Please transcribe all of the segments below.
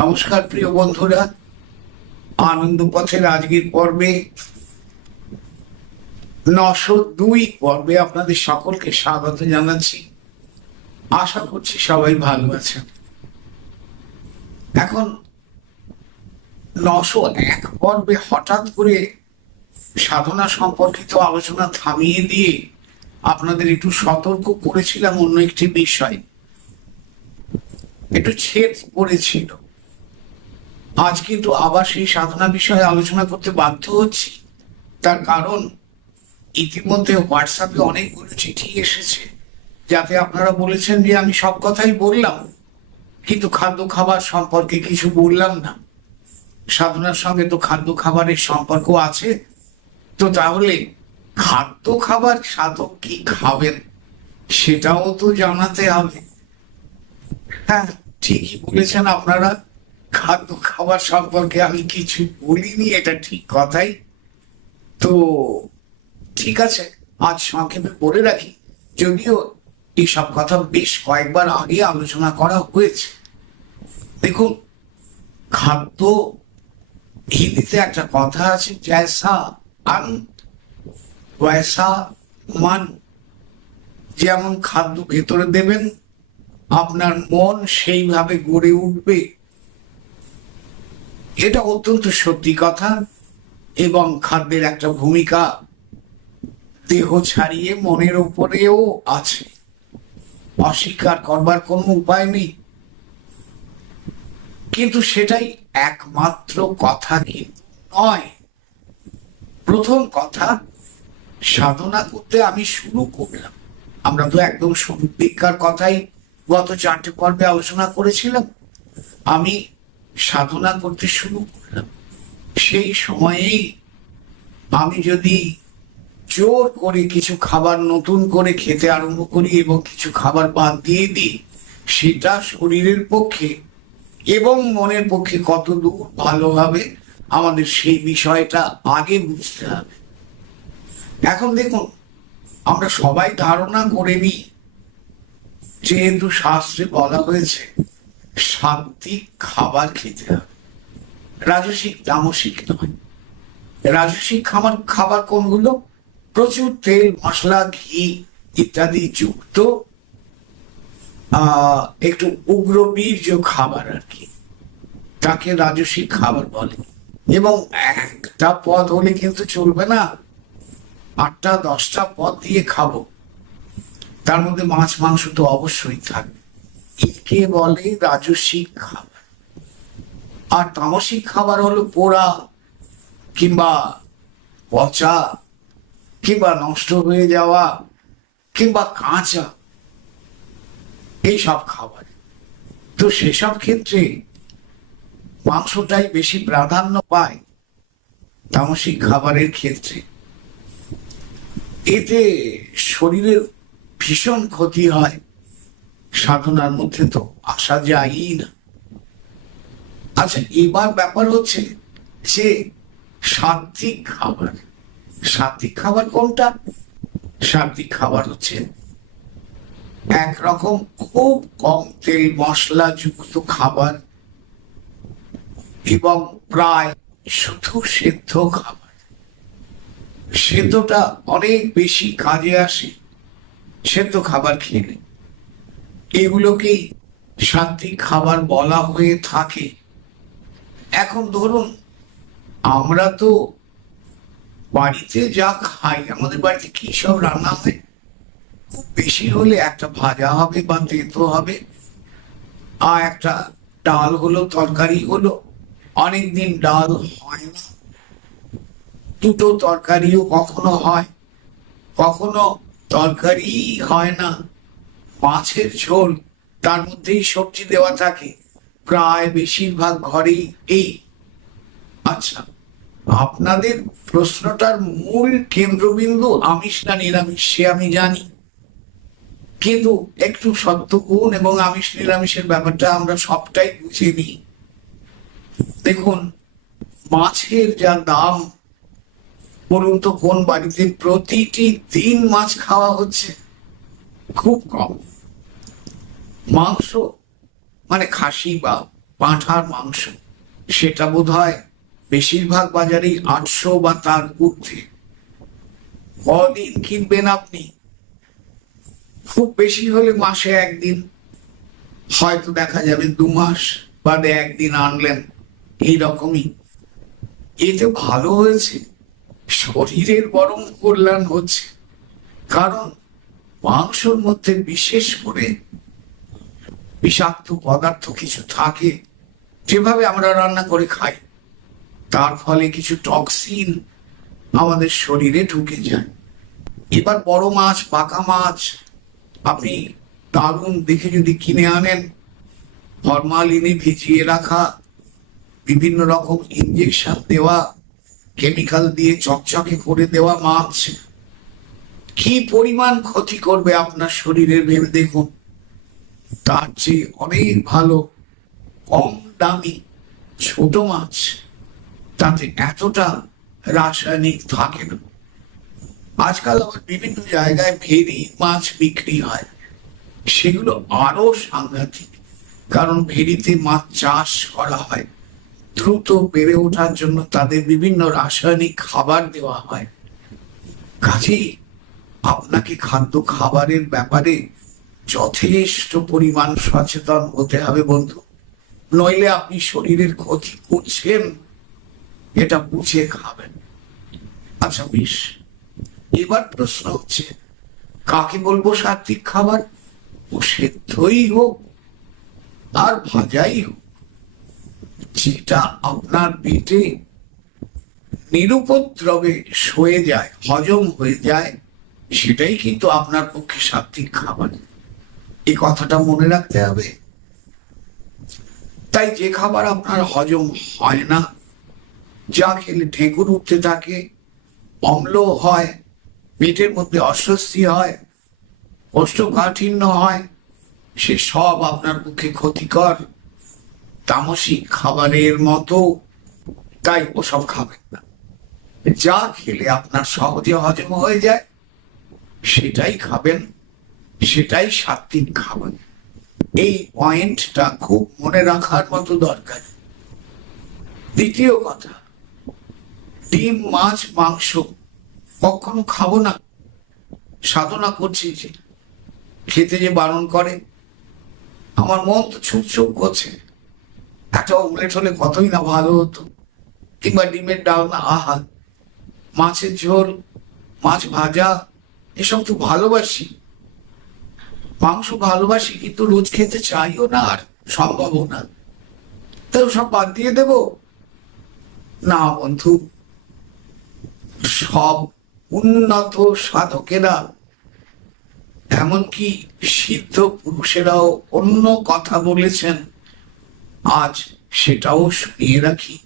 নমস্কার, প্রিয় বন্ধুরা। আনন্দ পথের আজকের পর্বে, নশো দুই পর্বে আপনাদের সকলকে স্বাগত জানাচ্ছি। আশা করছি সবাই ভালো আছেন। এখন, নশো এক পর্বে হঠাৎ করে সাধনা সম্পর্কিত আলোচনা থামিয়ে দিয়ে আপনাদের একটু সতর্ক করেছিলাম অন্য একটি বিষয়। একটু ছেদ পড়েছিল। আজ কিন্তু আবার সেই সাধনা বিষয়ে আলোচনা করতে বাধ্য হচ্ছি। তার কারণ, ইতিমধ্যে হোয়াটসঅ্যাপে অনেকগুলো চিঠি এসেছে, যাতে আপনারা বলেছেন যে আমি সব কথাই বললাম, কিন্তু খাদ্য খাবার সম্পর্কে কিছু বললাম না। সাধনার সঙ্গে তো খাদ্য খাবারের সম্পর্ক আছে। তো তাহলে খাদ্য খাবার সাধক কি খাবেন, সেটাও তো জানাতে হবে। হ্যাঁ ঠিকই বলেছেন আপনারা। খাদ্য খাবার সম্পর্কে আমি কিছু বলিনি, এটা ঠিক কথাই। তো ঠিক আছে, আজ সংক্ষেপে বলে রাখি, যদিও এইসব কথা বেশ কয়েকবার আগে আলোচনা করা হয়েছে। দেখুন, খাদ্য হিন্দিতে একটা কথা আছে, জয়সা আন ওয়সা মান। যেমন খাদ্য ভেতরে দেবেন, আপনার মন সেইভাবে গড়ে উঠবে। এটা অত্যন্ত সত্যি কথা এবং খাদ্যের একটা ভূমিকা দেহ ছাড়িয়ে মনের উপরেও আছে। অস্বীকার করবার কোনো উপায় নেই। কিন্তু সেটাই একমাত্র কথা কিন্তু নয়। প্রথম কথা, সাধনা করতে আমি শুরু করলাম। আমরা তো একদম শুরুর কথাই গত চারটে পর্বে আলোচনা করেছিলাম। আমি সাধনা করতে শুরু করলাম। সেই সময়েই আমি যদি জোর করে কিছু খাবার নতুন করে খেতে আরম্ভ করি এবং কিছু খাবার বাদ দিয়ে দিই, সেটা শরীরের পক্ষে এবং মনের পক্ষে কত দূর ভালো হবে, আমাদের সেই বিষয়টা আগে বুঝতে হবে। এখন দেখুন, আমরা সবাই ধারণা করে নিই, যেহেতু শাস্ত্রে বলা হয়েছে সাত্বিক খাবার খেতে হবে। রাজসিক তামসিক নয় রাজসিক খাবার খাবার কোনগুলো? প্রচুর তেল, মশলা, ঘি ইত্যাদি যুক্ত। একটু উগ্র বীর্য খাবার আর কি। তাকে রাজসিক খাবার বলে। এবং একটা পদ হলে কিন্তু চলবে না। আটটা, দশটা পদ দিয়ে খাব। তার মধ্যে মাছ, মাংস তো অবশ্যই থাকবে। একে বলে রাজসিক খাবার? আর তামসিক খাবার হলো পোড়া কিংবা পচা কিংবা নষ্ট হয়ে যাওয়া কিংবা কাঁচা। এইসব খাবার। তো সেসব ক্ষেত্রে মাংসটাই বেশি প্রাধান্য পায় তামসিক খাবারের ক্ষেত্রে। এতে শরীরের ভীষণ ক্ষতি হয়। সাধনার মধ্যে তো আসা যায়ই না। আচ্ছা এবার ব্যাপার হচ্ছে যে সাত্বিক খাবার সাত্বিক খাবার কোনটা? সাত্বিক খাবার হচ্ছে একরকম খুব কম তেল মশলা যুক্ত খাবার এবং প্রায় শুধু সেদ্ধ খাবার। সেদ্ধটা অনেক বেশি কাজে আসে সেদ্ধ খাবার খেলে। এগুলোকেই সাত্বিক খাবার বলা হয়ে থাকে। এখন ধরুন, আমরা তো বাড়িতে যা খাই, আমাদের বাড়িতে কি সব রান্না হয়? খুব বেশি হলে একটা ভাজা হবে বা তেতো হবে, আর একটা ডাল হলো, তরকারি হলো, অনেকদিন ডাল হয় না। দুটো তরকারিও কখনো হয়, কখনো তরকারি হয় না। মাছের ঝোল, তার মধ্যেই সবজি দেওয়া থাকে। প্রায় বেশিরভাগ ঘরেই এই। আচ্ছা আপনাদের প্রশ্নটার মূল কেন্দ্রবিন্দু আমিষ না নিরামিষ, সে আমি জানি। কিন্তু একটু সত্যগুণ এবং আমিষ নিরামিষের ব্যাপারটা আমরা সবটাই বুঝে নিই। দেখুন, মাছের যা দাম, বলুন তো কোন বাড়িতে প্রতিটি দিন মাছ খাওয়া হচ্ছে? খুব কম। মাংস মানে খাসি বা পাঁঠার মাংস, সেটা বোধ হয় বেশিরভাগ বাজারেই আটশো বা তার ঊর্ধ্বে। কদিন কিনবেন আপনি? খুব বেশি হলে মাসে একদিন, হয়তো দেখা যাবে দু মাস বাদে একদিন আনলেন এইরকমই এতে ভালো হয়েছে, শরীরের বরং কল্যাণ হচ্ছে, কারণ মাংসর মধ্যে বিশেষ করে বিষাক্ত পদার্থ কিছু থাকে, যেভাবে আমরা রান্না করে খাই, তার ফলে কিছু টক্সিন আমাদের শরীরে ঢুকে যায়। এবার বড় মাছ, পাকা মাছ, আপনি দারুণ দেখে যদি কিনে আনেন, ফরমালিনে ভিজিয়ে রাখা, বিভিন্ন রকম ইঞ্জেকশন দেওয়া কেমিক্যাল দিয়ে চকচকে করে দেওয়া মাছ, কি পরিমাণ ক্ষতি করবে আপনার শরীরের ভেবে দেখুন। তার চেয়ে অনেক ভালো, কম দামি ছোট মাছ তাতে এতটা রাসায়নিক থাকে না। আজকাল আবার বিভিন্ন জায়গায় ভেরি মাছ বিক্রি হয়। সেগুলো আরও সাংঘাতিক, কারণ ভেরিতে মাছ চাষ করা হয়। দ্রুত বেড়ে ওঠার জন্য তাদের বিভিন্ন রাসায়নিক খাবার দেওয়া হয়। কাজেই আপনাকে খাদ্য খাবারের ব্যাপারে যথেষ্ট পরিমাণ সচেতন হতে হবে বন্ধু। নইলে আপনি শরীরের ক্ষতি করছেন, এটা বুঝে খাবেন। আচ্ছা বেশ। এবার প্রশ্ন হচ্ছে, কাকে বলব সাত্বিক খাবার? ও সেদ্ধই হোক, আর ভাজাই হোক, যেটা আপনার পেটে নিরুপদ্রবে সয়ে যায়, হজম হয়ে যায়, সেটাই কিন্তু আপনার পক্ষে সাত্বিক খাবার। এই কথাটা মনে রাখতে হবে। তাই যে খাবার আপনার হজম হয় না, যা খেলে ঢেকুর উঠতে থাকে, অম্ল হয়, পেটের মধ্যে অস্বস্তি হয়, কোষ্ঠকাঠিন্য হয়, সে সব আপনার পক্ষে ক্ষতিকর। তামসিক খাবারের মতো তাই ওসব খাবেন না। যা খেলে আপনার সহজে হজম হয়ে যায়, সেটাই খাবেন। সেটাই সাত্বিক খাবার এই পয়েন্টটা খুব মনে রাখার মতো দরকার। দ্বিতীয় কথা, ডিম, মাছ, মাংস কখনো খাব না। সাধনা করছি যে, খেতে যে বারণ করে, আমার মন তো ছুপ ছুপ করছে। একটা অমলেট হলে কতই না ভালো হতো। কিংবা ডিমের ডালনা আহা, মাছের ঝোল, মাছ ভাজা, এসব তো ভালোবাসি। মাংস ভালোবাসি, কিন্তু রোজ খেতে চাইও না আর সম্ভবও না। তাই সব বাদ দিয়ে দেব? না বন্ধু, সব উন্নত সাধকেরা, এমনকি সিদ্ধ পুরুষেরাও অন্য কথা বলেছেন। আজ সেটাও শুনিয়ে রাখি।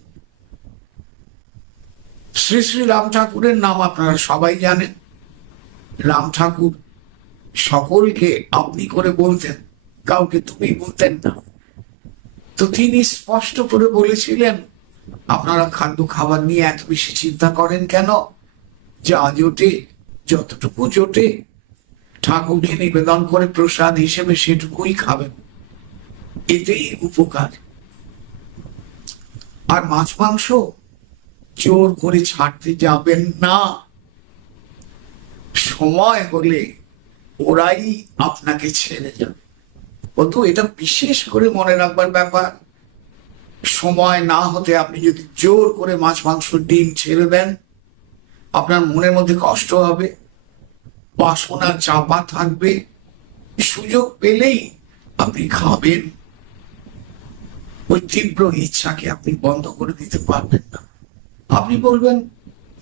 শ্রী শ্রী রাম ঠাকুরের নাম আপনারা সবাই জানেন। রাম ঠাকুর সকলকে আপনি করে বলতেন, কাউকে তুমি বলতেন না। তো তিনি স্পষ্ট করে বলেছিলেন, আপনারা খাদ্য খাবার নিয়ে এত বেশি চিন্তা করেন কেন? যা জোটে, যতটুকু জোটে, ঠাকুরকে নিবেদন করে প্রসাদ হিসেবে সেটুকুই খাবেন। এতেই উপকার। আর মাছ মাংস জোর করে ছাড়তে যাবেন না। সময় হলে ওরাই আপনাকে ছেড়ে যাবে। বন্ধু, এটা বিশেষ করে মনে রাখবার ব্যাপার। সময় না হতে আপনি যদি জোর করে মাছ, মাংস, ডিম ছেড়ে দেন, আপনার মনের মধ্যে কষ্ট হবে, বাসনা, চাপা থাকবে, সুযোগ পেলেই আপনি খাবেন। ওই তীব্র ইচ্ছাকে আপনি বন্ধ করে দিতে পারবেন না। আপনি বলবেন,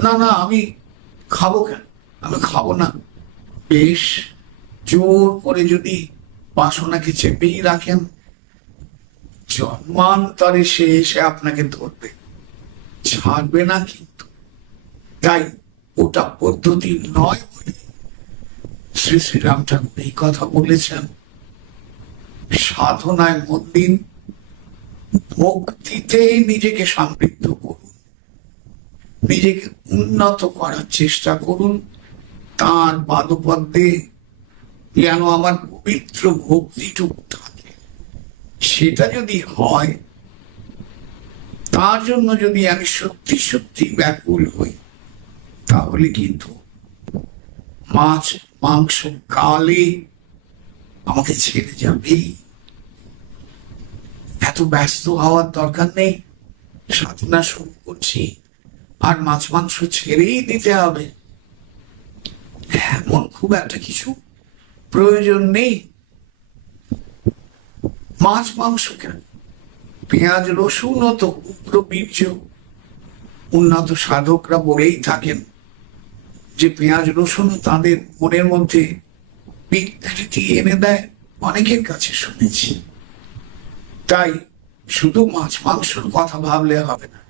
না না, আমি খাব কেন? আমি খাব না। বেশ জোর করে যদি বাসনাকে চেপেই রাখেন জন্মান্তরে সে এসে আপনাকে ধরবে। ছাড়বে না কিন্তু। তাই ওটা পদ্ধতি নয় বলে শ্রী শ্রীরাম ঠাকুর এই কথা বলেছেন। সাধনায় মন দিন, ভক্তিতে নিজেকে সমৃদ্ধ করুন। নিজেকে উন্নত করার চেষ্টা করুন। তার পাদপদ্মে যেন আমার পবিত্র ভক্তিটুকু থাকে? সেটা যদি হয়, তার জন্য যদি আমি সত্যি সত্যি ব্যাকুল হই, তাহলে কিন্তু মাছ, মাংস, কালে আমাকে ছেড়ে যাবেই। এত ব্যস্ত হওয়ার দরকার নেই। সাধনা শুরু করছি, আর মাছ, মাংস ছেড়েই দিতে হবে। এমন খুব একটা কিছু প্রয়োজন নেই। মাছ, মাংস কেন? পেঁয়াজ রসুনও তো উগ্র বীর্য। উন্নত সাধকরা বলেই থাকেন যে পেঁয়াজ, রসুন তাদের মনের মধ্যে বিকৃতি এনে দেয়? অনেকের কাছে শুনেছি। তাই শুধু মাছ, মাংসর কথা ভাবলে হবে না।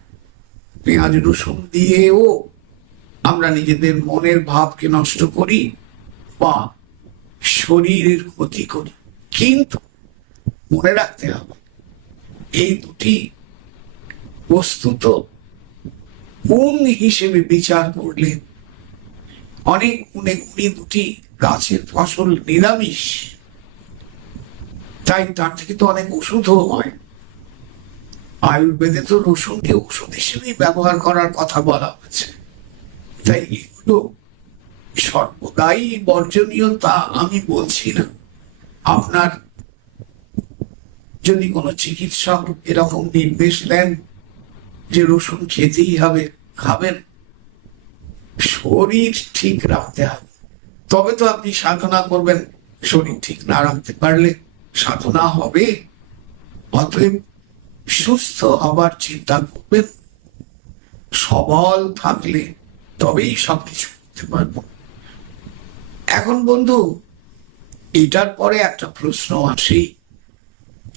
পেঁয়াজ, রসুন দিয়েও আমরা নিজেদের মনের ভাবকে নষ্ট করি বা শরীরের ক্ষতি করি। কিন্তু মনে রাখতে হবে, এই দুটি বস্তুত গুণ হিসেবে বিচার করলে অনেক গুণে গুণী দুটি গাছের ফসল নিরামিষ। তাই তার থেকে তো অনেক ওষুধও হয়। আয়ুর্বেদে তো রসুনকে ওষুধ হিসেবেই ব্যবহার করার কথা বলা হয়েছে। তাই এগুলো সর্বদাই বর্জনীয় তা আমি বলছি না। আপনার যদি কোনো চিকিৎসক এরকম নির্দেশ দেন যে রসুন খেতেই হবে, খাবেন। শরীর ঠিক রাখতে হবে। তবে তো আপনি সাধনা করবেন, শরীর ঠিক না রাখতে পারলে সাধনা হবে। অতএব সুস্থ হবার চিন্তা করবেন। সবল থাকলে তবেই সবকিছু করতে পারব। এখন বন্ধু, এটার পরে একটা প্রশ্ন আসে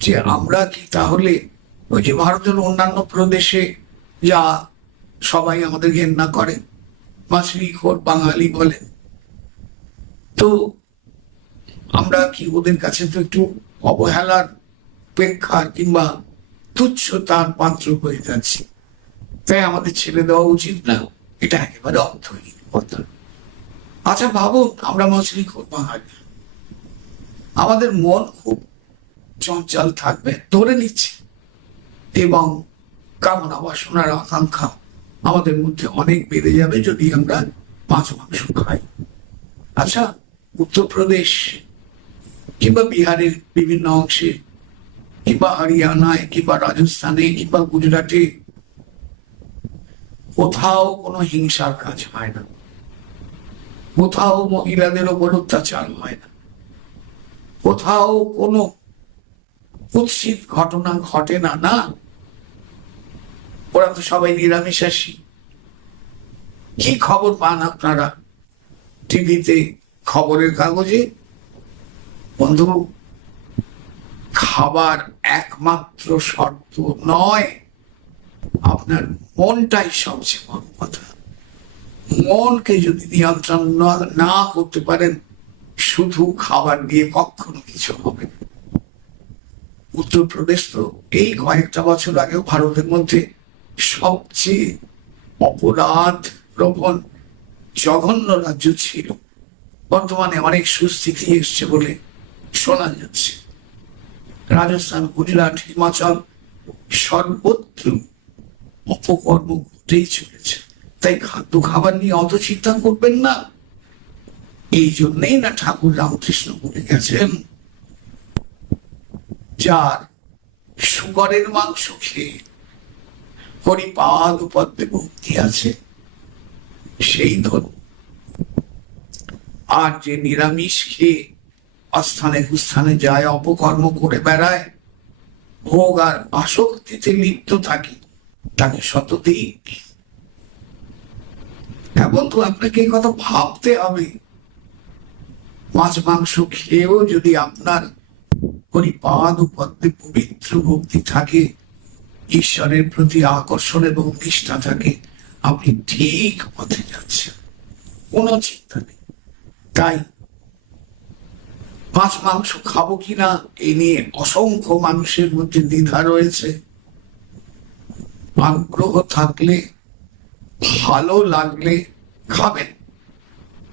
যে আমরা কি তাহলে ওই যে ভারতের অন্যান্য প্রদেশে যা সবাই আমাদের ঘেন্না করে মাছলি খোর বাঙালি বলে? তো আমরা কি ওদের কাছে তো একটু অবহেলার উপেক্ষার কিংবা তুচ্ছতার পাত্র হয়ে যাচ্ছি। তাই আমাদের ছেড়ে দেওয়া উচিত না, এটা একেবারে অর্থহীন কথা আচ্ছা ভাবুন, আমরা খোর বাঙালি আমাদের মন খুব চঞ্চল থাকবে, ধরে নিচ্ছে। এবং কামনা বাসনার আকাঙ্ক্ষা আমাদের মধ্যে অনেক বেড়ে যাবে যদি আমরা মাছ মাংস খাই। আচ্ছা উত্তরপ্রদেশ কিংবা বিহারের বিভিন্ন অংশে, কিংবা হরিয়ানায়, কিংবা রাজস্থানে, কিংবা গুজরাটে কোথাও কোনো হিংসার কাজ হয় না। কোথাও মহিলাদের ওপর অত্যাচার হয় না। কোথাও কোনো কুৎসিত ঘটনা ঘটে না না। ওরা তো সবাই নিরামিষাসী কি খবর পান আপনারা? টিভিতে খবরের কাগজে? বন্ধু, খাবার একমাত্র শর্ত নয়, আপনার মনটাই সবচেয়ে বড় কথা। মনকে যদি নিয়ন্ত্রণ না- করতে পারেন, শুধু খাবার দিয়ে কখনো কিছু হবে না। উত্তরপ্রদেশ তো এই কয়েকটা বছর আগেও ভারতের মধ্যে সবচেয়ে অপরাধ প্রবণ জঘন্য রাজ্য ছিল। বর্তমানে অনেক সুস্থিতি এসছে বলে শোনা যাচ্ছে। রাজস্থান, গুজরাট, হিমাচল সর্বত্র অপকর্ম ঘটেই চলেছে। তাই খাদ্য খাবার নিয়ে অত চিন্তা করবেন না। এই জন্যেই না ঠাকুর রামকৃষ্ণ বলে গেছেন, যার শুকরের মাংস খেয়ে হরিপাদ পদ্মে ভক্তি আছে, সেই ধর্ম আর যে নিরামিষ খেয়ে অস্থানে কুস্থানে যায়, অপকর্ম করে বেড়ায়, ভোগ আর আসক্তিতে লিপ্ত থাকে, তাকে শতদিক হ্যাঁ বন্ধু, আপনাকে এই কথা ভাবতে হবে। মাছ, মাংস খেয়েও যদি আপনার পরিপাদ পদ্মে পবিত্র ভক্তি থাকে, ঈশ্বরের প্রতি আকর্ষণ এবং নিষ্ঠা থাকে, আপনি ঠিক পথে যাচ্ছেন। কোনো চিন্তা নেই। তাই মাছ, মাংস খাব কিনা, এ নিয়ে অসংখ্য মানুষের মধ্যে দ্বিধা রয়েছে। আগ্রহ থাকলে ভালো লাগলে খাবেন।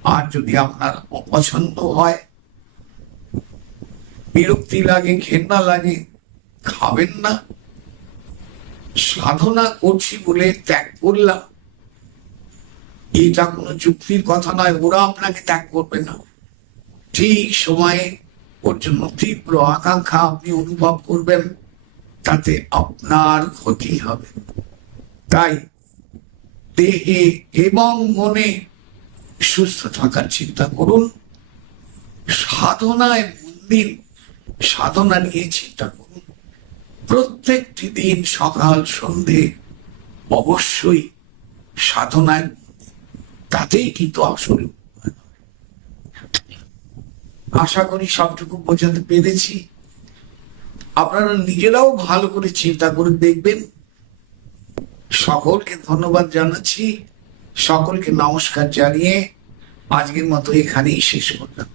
আর যদি আপনার অপছন্দ হয়, বিরক্তি লাগে, ঘেন্না লাগে, খাবেন না। সাধনা করছি বলে ত্যাগ করলাম। এটা কোনো যুক্তির কথা নয়, ওরা আপনাকে ত্যাগ করবে না। ঠিক সময়ে ওর জন্য তীব্র আকাঙ্ক্ষা আপনি অনুভব করবেন, তাতে আপনার ক্ষতি হবে। তাই দেহে এবং মনে সুস্থ থাকার চিন্তা করুন। সাধনায় মন দিন, সাধনা নিয়ে চিন্তা করুন। প্রত্যেকটি দিন সকাল, সন্ধে অবশ্যই সাধনায় তাতেই কিন্তু আসল আশা করি সবটুকু বোঝাতে পেরেছি। আপনারা নিজেরাও ভালো করে চিন্তা করে দেখবেন। সকলকে ধন্যবাদ জানাচ্ছি। সকলকে নমস্কার জানিয়ে আজকের মতো এখানেই শেষ করলাম।